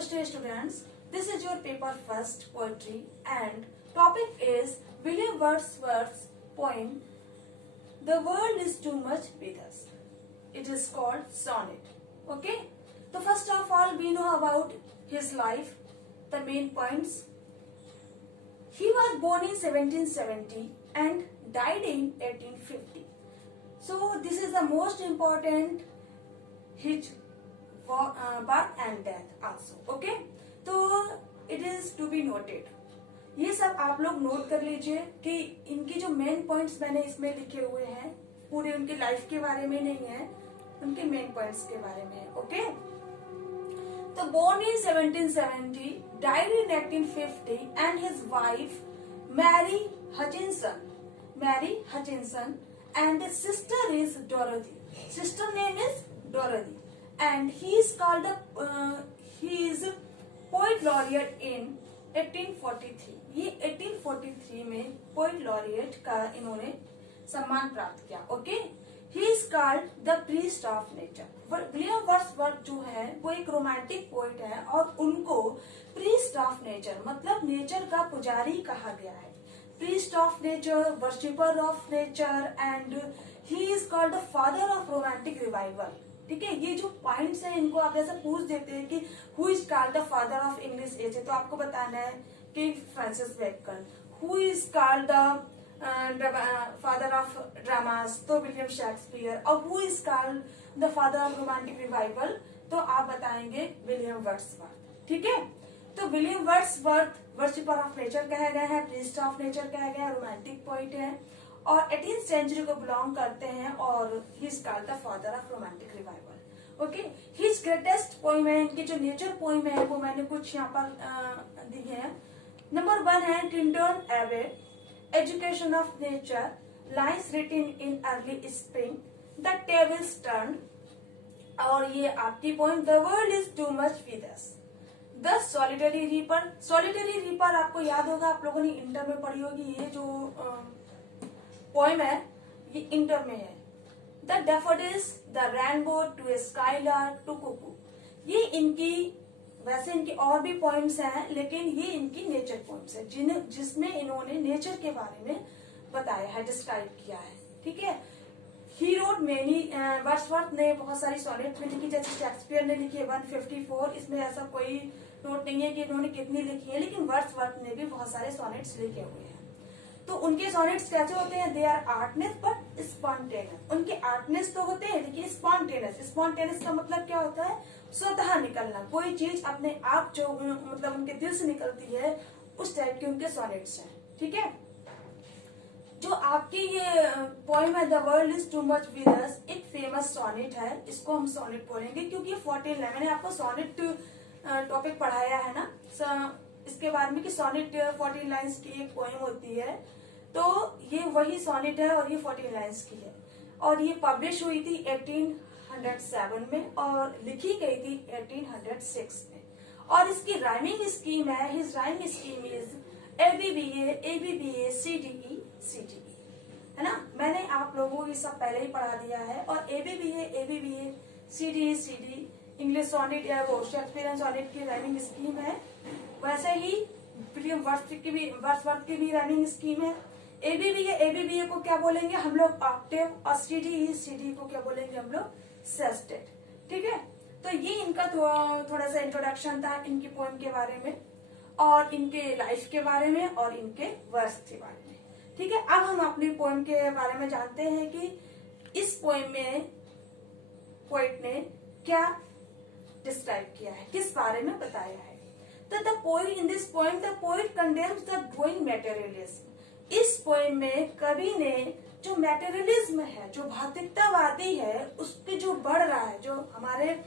Namaste students, this is your paper first poetry and topic is William Wordsworth's poem The World is Too Much With Us. It is called Sonnet. Okay, so first of all we know about his life, the main points. He was born in 1770 and died in 1850. So this is the most important his birth and death also. Okay, तो it is to be noted. ये सब आप लोग note कर लीजिए कि इनकी जो मेन पॉइंट्स मैंने इसमें लिखे हुए हैं पूरे उनके लाइफ के बारे में नहीं है, उनके मेन पॉइंट्स के बारे में है. ओके, तो born in 1770, died in 1850, and his wife Mary Hutchinson, and his sister is Dorothy. Sister name is Dorothy, and he is called he is poet laureate in 1843. ये 1843 में पोइट लॉरिएट का इन्होंने सम्मान प्राप्त किया. Okay, he is called the priest of nature. William Wordsworth जो है वो एक रोमांटिक पोइट है और उनको प्रीस्ट ऑफ नेचर मतलब नेचर का पुजारी कहा गया है. Priest of nature, worshipper of nature, and he is called the father of romantic revival. ठीक है, ये जो पॉइंट्स हैं इनको आप जैसे पूछ देते हैं कि who is called the father of English age, तो आपको बताना है कि Francis Bacon. Who is called the father of dramas, तो विलियम शेक्सपियर. और who is called the father of romantic revival, तो आप बताएंगे विलियम वर्ड्सवर्थ. ठीक है, तो William Wordsworth worshipper of nature कहे गए हैं, प्रीस्ट ऑफ नेचर कहे गए हैं, रोमांटिक पोइट है और 18th सेंचुरी को बिलोंग करते हैं और he is called the father of romantic revival. Okay, his greatest poem है, इनकी जो नेचर पोइम है वो मैंने कुछ यहाँ पर दी है. नंबर 1 है Tintern Abbey, education of nature, lines written in early spring, the tables turned. और ये आपकी poem the world is too much with us. The solitary reaper. Solitary reaper आपको याद होगा, आप लोगों ने इंटर में पढ़ी होगी. ये जो पोइम है ये इंटर में है. The daffodils, the rainbow, to skylark, to cuckoo. ये इनकी वैसे इनकी और भी पोइम्स हैं लेकिन ये इनकी नेचर पोइम्स है जिसमें इन्होंने नेचर के बारे में बताया है, डिस्क्राइब किया है. ठीक है, ही रोट मेनी. वर्ड्सवर्थ ने बहुत सारी सोनेट में लिखी, जैसे शेक्सपियर ने लिखी है 154. इसमें ऐसा कोई नोट नहीं है कि इन्होंने कितनी लिखी है, लेकिन वर्ड्सवर्थ ने भी बहुत सारे सोनेट्स लिखे हुए हैं. तो उनके सोनेट्स कैसे होते हैं? They are artless but spontaneous. उनके आर्टनेस तो होते हैं लेकिन स्पॉन्टेनियस. स्पॉन्टेनियस का मतलब क्या होता है? स्वतः निकलना, कोई चीज अपने आप जो मतलब उनके दिल से निकलती है, उस टाइप के उनके सोनेट्स हैं. ठीक है, जो आपकी ये पोइम है the world is too much with अस, एक फेमस सोनेट है. इसको हम सोनेट बोलेंगे क्योंकि 14 लाइन, मैंने आपको सोनेट टॉपिक पढ़ाया है ना इसके बारे में कि सोनेट 14 लाइन्स की एक पोइम होती है. तो ये वही सोनेट है और ये 14 लाइन्स की है और ये पब्लिश हुई थी 1807 में और लिखी गई थी 1806 में. और इसकी राइमिंग स्कीम है, his rhyming scheme is ABBA, CDE, है ना. मैंने आप लोगों को ये सब पहले ही पढ़ा दिया है. और ABBA, CDE इंग्लिश सोनेट या वो शेक्सपियरियन सोनेट की राइमिंग स्कीम है. वैसे ही विलियम वर्ड्सवर्थ की भी राइमिंग स्कीम है. ABBA को क्या बोलेंगे हम लोग? ऑक्टेव. और CDE को क्या बोलेंगे हम लोग? सेस्टेट. ठीक है, तो ये इनका थोड़ा सा इंट्रोडक्शन था इनकी पोएम के बारे में और इनके लाइफ के बारे में और इनके वर्स के बारे में. ठीक है, अब हम अपनी पोएम के बारे में जानते हैं कि इस पोएम में पोएट ने क्या डिस्क्राइब किया है, किस बारे में बताया है. तो the poet in this poem, the poet condemns the growing materialism. इस पोएम में कवि ने जो मटेरियलिज्म है, जो भौतिकतावादी है, उसके जो बढ़ रहा है, जो हमारे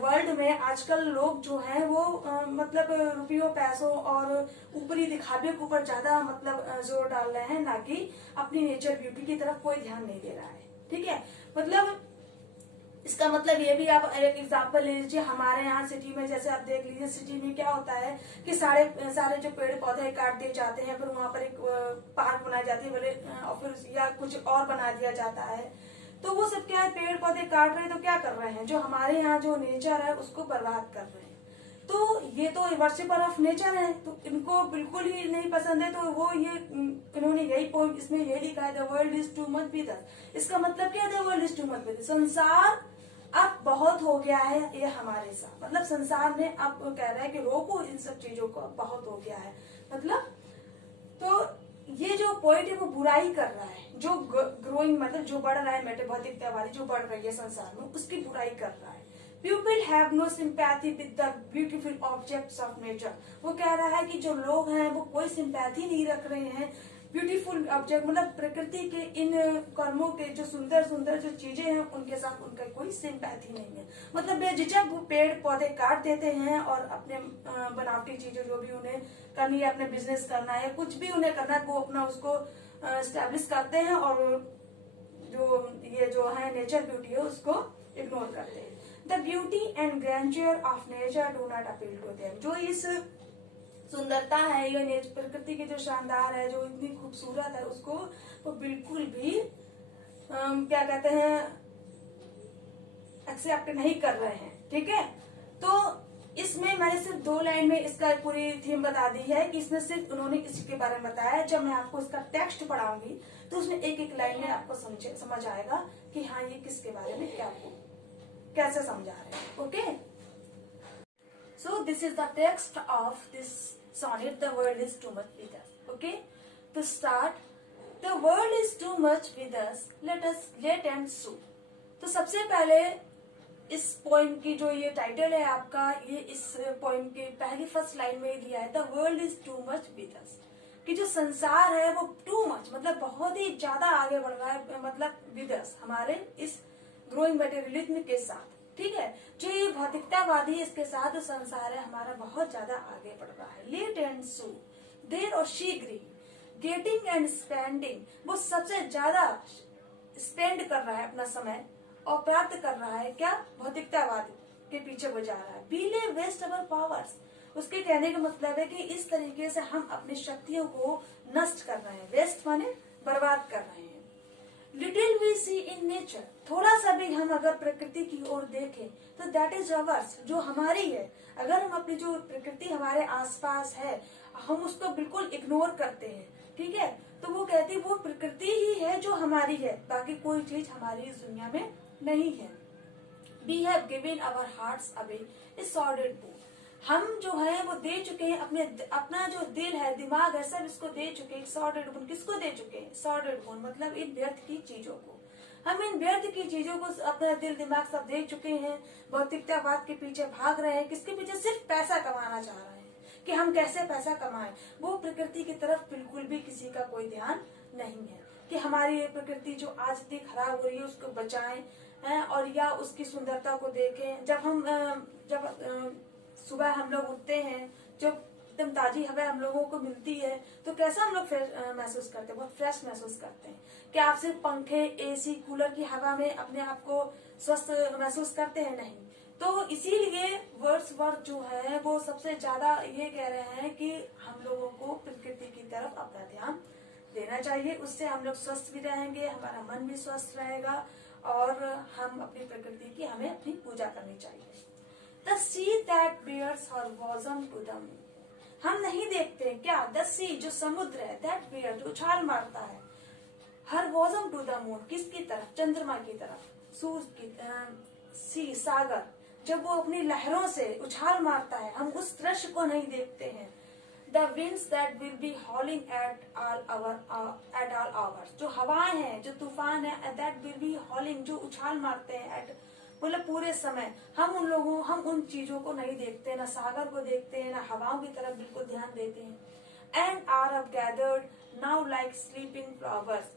वर्ल्ड में आजकल लोग जो हैं वो मतलब रुपयों पैसों और ऊपरी दिखावे के ऊपर ज्यादा मतलब जोर डाल रहे हैं, ना कि अपनी नेचर ब्यूटी की तरफ कोई ध्यान नहीं दे रहा है. ठीक है, मतलब इसका मतलब ये भी आप एक एग्जांपल ले लीजिए. हमारे यहाँ सिटी में जैसे आप देख लीजिए, सिटी में क्या होता है कि सारे जो पेड़ पौधे काट दिए जाते हैं, फिर वहां पर एक पार्क बनाई जाती है बोले और फिर या कुछ और बना दिया जाता है. तो वो सब क्या है, पेड़ पौधे काट रहे हैं तो क्या कर रहे हैं, जो हमारे यहाँ जो नेचर है उसको बर्बाद कर रहे हैं. तो ये तो वर्शिपर ऑफ नेचर है, तो इनको बिल्कुल ही नहीं पसंद है। तो वो ये इन्होंने यही पॉइंट इसमें ये लिखा है, the world is too much with अस। इसका मतलब क्या है, the world is too much with अस, संसार अब बहुत हो गया है ये हमारे साथ। मतलब संसार ने अब कह रहा है कि रोको इन सब चीजों को, अब बहुत हो गया है। मतलब तो ये जो पॉइंट है वो बुराई कर रहा है, जो ग्रोइंग मतलब जो बढ़ रहा है, मेटाभौतिकता वाली जो बढ़ रही है संसार में, उसकी बुराई कर रहा है। People have no sympathy with the beautiful objects of nature। वो कह रहा है कि जो लोग हैं वो कोई सिंपैथी नहीं रख रहे हैं ब्यूटीफुल ऑब्जेक्ट, मतलब प्रकृति के इन कर्मों के जो सुंदर सुंदर जो चीजें हैं उनके साथ उनका कोई सिंपैथी नहीं है। मतलब बेझिझक वो पेड़ पौधे काट देते हैं और अपने बनावटी चीजें जो भी उन्हें करनी है, अपने बिजनेस करना है, कुछ भी उन्हें करना है, वो अपना उसको स्टैब्लिश करते हैं और जो ये जो है नेचर ब्यूटी है उसको इग्नोर करते हैं। The beauty and grandeur of nature do not appeal to them. जो इस सुंदरता है, ये प्रकृति की जो शानदार है, जो इतनी खूबसूरत है, उसको वो बिल्कुल भी क्या कहते हैं, एक्सेप्ट नहीं कर रहे हैं। ठीक है, तो इसमें मैंने सिर्फ 2 लाइन में इसका पूरी थीम बता दी है कि इसमें सिर्फ उन्होंने इसके बारे में बताया है। जब मैं आपको इसका टेक्स्ट पढ़ाऊंगी तो उसमें एक एक लाइन में आपको समझ आएगा कि हाँ ये किसके बारे में क्या कैसे समझा रहे हैं। Okay, so this is the text of this sonnet, the world is too much with us. Okay, to start, the world is too much with us, late and soon. तो सबसे पहले इस पोइम की जो ये टाइटल है आपका, ये इस पोइम के पहली फर्स्ट लाइन में दिया है, the world is too much with अस, कि जो संसार है वो टू मच मतलब बहुत ही ज्यादा आगे बढ़ रहा है, मतलब विद अस हमारे इस ग्रोइंग मटेरियलिज्म के साथ। ठीक है, जो ये भौतिकतावादी इसके साथ जो संसार है हमारा बहुत ज्यादा आगे बढ़ रहा है। लेट एंड सू, देर और शीघ्र, गेटिंग एंड स्पेंडिंग, वो सबसे ज्यादा स्पेंड कर रहा है अपना समय और प्राप्त कर रहा है क्या, भौतिकतावाद के पीछे वो जा रहा है। वी ले वेस्ट अवर पावर्स, उसके कहने का मतलब है कि इस तरीके से हम अपनी शक्तियों को नष्ट कर रहे हैं, वेस्ट माने बर्बाद कर रहे हैं। Little we see in nature, थोड़ा सा भी हम अगर प्रकृति की ओर देखें तो दैट इज अवर्स, जो हमारी है। अगर हम अपनी जो प्रकृति हमारे आसपास है हम उसको बिल्कुल इग्नोर करते हैं, ठीक है, तो वो कहती वो प्रकृति ही है जो हमारी है, बाकी कोई चीज हमारी इस दुनिया में नहीं है। We have given our hearts away a sordid boon, हम जो है वो दे चुके हैं अपना जो दिल है, दिमाग है, सब इसको दे चुके हैं। सॉर्डेड बोन किसको दे चुके हैं, सॉर्डेड बोन मतलब इन व्यर्थ की चीजों को, हम इन व्यर्थ की चीजों को अपना दिल दिमाग सब दे चुके हैं। भौतिकतावाद के पीछे भाग रहे हैं, किसके पीछे, सिर्फ पैसा कमाना चाह रहे हैं कि हम कैसे पैसा कमाएं। वो प्रकृति की तरफ बिल्कुल भी किसी का कोई ध्यान नहीं है कि हमारी ये प्रकृति जो आज इतनी खराब हो रही है उसको बचाएं और या उसकी सुंदरता को देखें। जब सुबह हम लोग उठते हैं, जब एकदम ताजी हवा हम लोगों को मिलती है तो कैसा हम लोग महसूस करते हैं, बहुत फ्रेश महसूस करते हैं। क्या आप सिर्फ पंखे, एसी, कूलर की हवा में अपने आप को स्वस्थ महसूस करते हैं, नहीं। तो इसीलिए वर्ड्सवर्थ जो है वो सबसे ज्यादा ये कह रहे हैं कि हम लोगों को प्रकृति की तरफ अपना ध्यान देना चाहिए, उससे हम लोग स्वस्थ भी रहेंगे, हमारा मन भी स्वस्थ रहेगा और हम अपनी प्रकृति की हमें अपनी पूजा करनी चाहिए। The sea that bears her bosom to the moon, हम नहीं देखते क्या, द सी जो समुद्र है, दैट बेयर जो उछाल मारता है, हर bosom to the moon किसकी तरफ, चंद्रमा की तरफ, सूर्य की सी सागर जब वो अपनी लहरों से उछाल मारता है, हम उस दृश्य को नहीं देखते हैं। The winds that will be howling at all hours, जो हवाएं हैं, जो तूफान है, that will be howling जो उछाल मारते हैं at मतलब पूरे समय, हम उन चीजों को नहीं देखते, ना सागर को देखते हैं, ना हवाओं की तरफ बिल्कुल ध्यान देते हैं। एंड आर अब gathered now like sleeping flowers,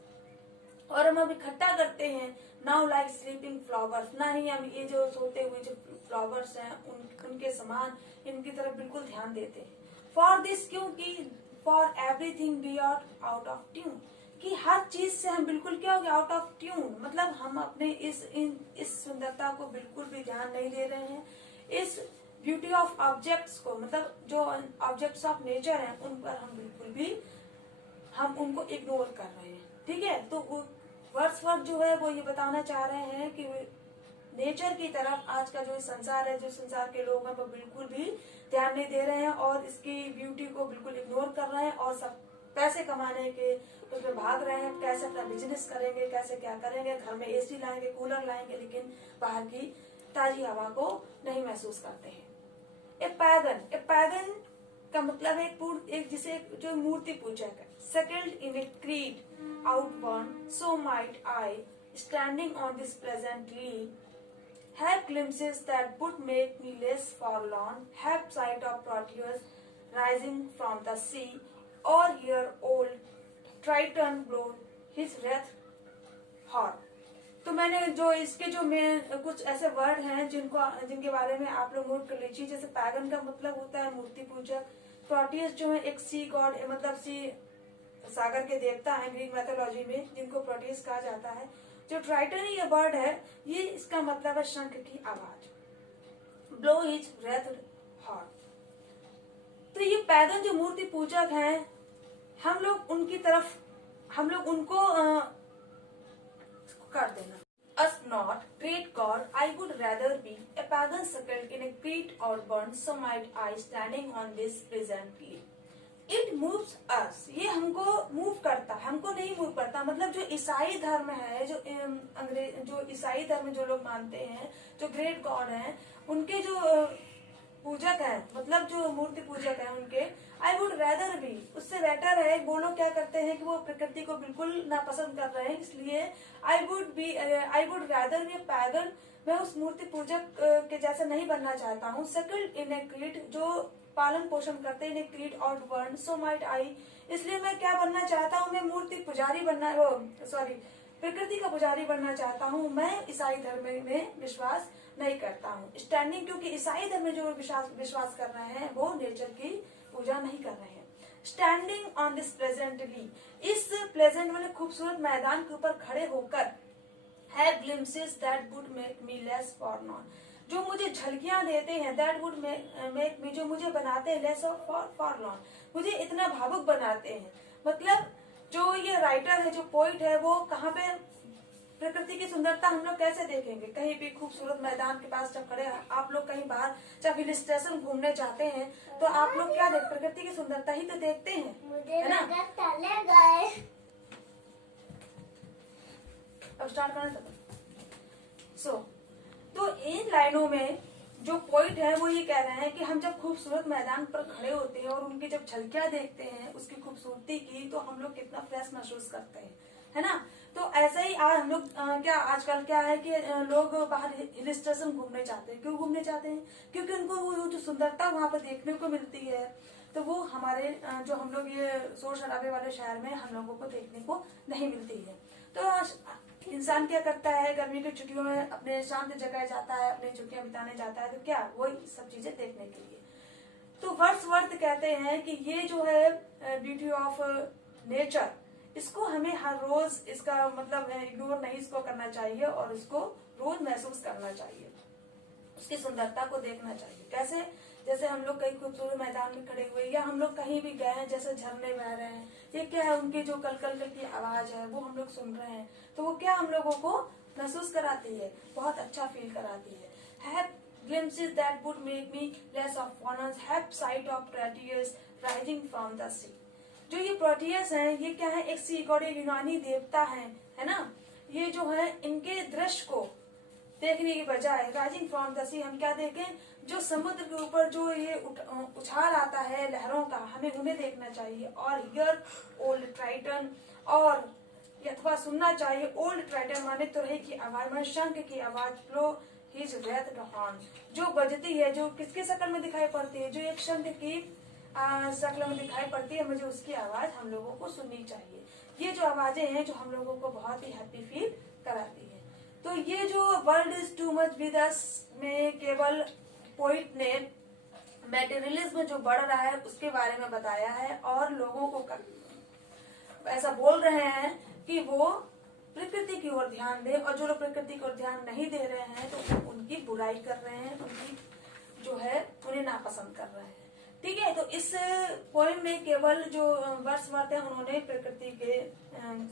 और हम अब इकट्ठा करते हैं नाउ लाइक स्लीपिंग फ्लावर्स, ना ही हम ये जो सोते हुए जो फ्लावर्स हैं उनके समान इनकी तरफ बिल्कुल ध्यान देते हैं। फॉर दिस, क्योंकि for everything we are out of tune, कि हर चीज से हम बिल्कुल क्या हो गया, आउट ऑफ ट्यून, मतलब हम अपने इस सुंदरता को बिल्कुल भी ध्यान नहीं दे रहे हैं। इस ब्यूटी ऑफ ऑब्जेक्ट्स को, मतलब जो ऑब्जेक्ट्स ऑफ नेचर हैं उन पर हम बिल्कुल भी हम उनको इग्नोर कर रहे हैं। ठीक है, तो वर्ड्सवर्थ जो है वो ये बताना चाह रहे हैं कि नेचर की तरफ आज का जो संसार है, जो संसार के लोग हैं वो बिल्कुल भी ध्यान नहीं दे रहे हैं और इसकी ब्यूटी को बिल्कुल इग्नोर कर रहे हैं और सब पैसे कमाने के उसमें भाग रहे हैं। कैसे अपना बिजनेस करेंगे, कैसे क्या करेंगे, घर में एसी लाएंगे, कूलर लाएंगे, लेकिन बाहर की ताजी हवा को नहीं महसूस करते हैं। ए पैगन का मतलब एक जिसे जो मूर्ति पूजक है। Settled in a creed outworn so might I standing on this pleasantly have glimpses that would make me less forlorn, have sight of Proteus rising from the sea, or hear old Triton blow his wrath horn. तो मैंने जो इसके जो कुछ ऐसे word हैं जिनके बारे में आप लोग नोट कर लीजिए। जैसे पैगन का मतलब होता है मूर्ति पूजक, प्रोटियस जो है एक सी गॉड मतलब सी सागर के देवता हैं ग्रीक मैथोलॉजी में, जिनको प्रोटियस कहा जाता है। जो ट्राइटन ये बर्ड है, ये इसका मतलब है शंख की आवाज, ब्लो हिज ब्रेथ हॉर्न। तो ये पैगन जो मूर्ति पूजक हैं, हम लोग उनको कर देना। Us not, great God, I would rather be a pagan suckled in a crete outburn, so might I standing on this presently. It moves us, ये हमको मूव करता है, हमको नहीं मूव करता। मतलब जो ईसाई धर्म है, जो ईसाई धर्म जो लोग मानते हैं, जो ग्रेट गॉड हैं, उनके जो पूजक हैं, मतलब जो मूर्ति पूजक हैं उनके, आई वुड रैदर बी, उससे बेटर है वो लोग क्या करते हैं कि वो प्रकृति को बिल्कुल नापसंद कर रहे हैं, इसलिए I would rather be pagan, मैं उस मूर्ति पूजक के जैसा नहीं बनना चाहता हूँ। सेटल्ड इन ए क्रीट, जो पालन पोषण करते हैं, क्रीड और वर्ण, सो माइट आई, इसलिए मैं क्या बनना चाहता हूँ, मैं मूर्ति पुजारी प्रकृति का पुजारी बनना चाहता हूँ। मैं ईसाई धर्म में विश्वास नहीं करता हूँ। स्टैंडिंग, क्योंकि ईसाई धर्म में जो विश्वास कर रहे हैं वो नेचर की पूजा नहीं कर रहे हैं। स्टैंडिंग ऑन दिस प्लेजेंटली, इस प्लेजेंट मतलब खूबसूरत मैदान के ऊपर खड़े होकर, have glimpses that would make me less forlorn, जो मुझे झलकियां देते हैं, दैट वुड मेक मी, जो मुझे बनाते हैं लेस फॉरलॉर्न, मुझे इतना भावुक बनाते हैं। मतलब जो ये राइटर है, जो पोइट है, वो कहाँ पे प्रकृति की सुंदरता हम लोग कैसे देखेंगे? कहीं भी खूबसूरत मैदान के पास जब खड़े, आप लोग कहीं बाहर जब हिल स्टेशन घूमने जाते हैं तो आप लोग क्या देखते, प्रकृति की सुंदरता ही तो देखते हैं, है ना? अब स्टार्ट करना। तो इन लाइनों में जो पॉइंट है वो ये कह रहे हैं कि हम जब खूबसूरत मैदान पर खड़े होते हैं और उनकी जब झलकियां देखते हैं उसकी खूबसूरती की, तो हम लोग कितना फ्रेश महसूस करते हैं, है ना? तो ऐसे ही आज हम लोग आजकल क्या है कि लोग बाहर हिल स्टेशन घूमने जाते हैं। क्यों घूमने जाते हैं? क्योंकि उनको वो जो सुंदरता वहां पर देखने को मिलती है, तो वो हमारे जो हम लोग ये शोर शराबे वाले शहर में हम लोगों को देखने को नहीं मिलती है। तो इंसान क्या करता है, गर्मी की छुट्टियों में अपने शांत जगह जाता है, अपनी छुट्टियां बिताने जाता है, तो क्या वही सब चीजें देखने के लिए। तो वर्ड्सवर्थ कहते हैं कि ये जो है ब्यूटी ऑफ नेचर, इसको हमें हर रोज इसका मतलब इग्नोर नहीं इसको करना चाहिए और इसको रोज महसूस करना चाहिए, उसकी सुंदरता को देखना चाहिए। कैसे? जैसे हम लोग कहीं खूबसूरत मैदान में खड़े हुए या हम लोग कहीं भी गए हैं, जैसे झरने बह रहे हैं, ये क्या है, उनकी जो कल कल की आवाज है वो हम लोग सुन रहे हैं, तो वो क्या हम लोगों को महसूस कराती है, बहुत अच्छा फील कराती है। Have glimpses that would make me less of honors, have sight of Proteus rising from the sea. जो ये प्रोटियस है, ये क्या है, एक सी गॉड, यूनानी देवता है ना? ये जो है इनके दृश्य को देखने की बजाय राइजिंग फ्रॉम द सी, हम क्या देखें, जो समुद्र के ऊपर जो ये उछाल आता है लहरों का, हमें उन्हें देखना चाहिए। और हियर ओल्ड ट्राइटन, और अथवा सुनना चाहिए ओल्ड ट्राइटन माने तुरही की आवाज, माने शंख की आवाज, फ्लो हिज रेथ हॉर्न, जो बजती है, जो किसके शक्ल में दिखाई पड़ती है, जो एक शंख की शक्ल में दिखाई पड़ती है, मुझे उसकी आवाज हम लोगों को सुननी चाहिए। ये जो आवाजें हैं जो हम लोगों को बहुत ही हैप्पी फील कराती है। तो ये जो world is too much with अस में केवल पोइट ने मैटेरियलिज्म जो बढ़ रहा है उसके बारे में बताया है, और लोगों को ऐसा बोल रहे हैं कि वो प्रकृति की ओर ध्यान दें, और जो लोग प्रकृति की ओर ध्यान नहीं दे रहे हैं तो उनकी बुराई कर रहे हैं, उनकी जो है उन्हें नापसंद कर रहे हैं। ठीक है, तो इस पोएम में केवल जो वर्ड्सवर्थ है उन्होंने प्रकृति के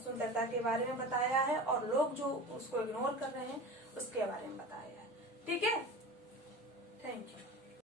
सुंदरता के बारे में बताया है, और लोग जो उसको इग्नोर कर रहे हैं उसके बारे में बताया है। ठीक है, थैंक यू।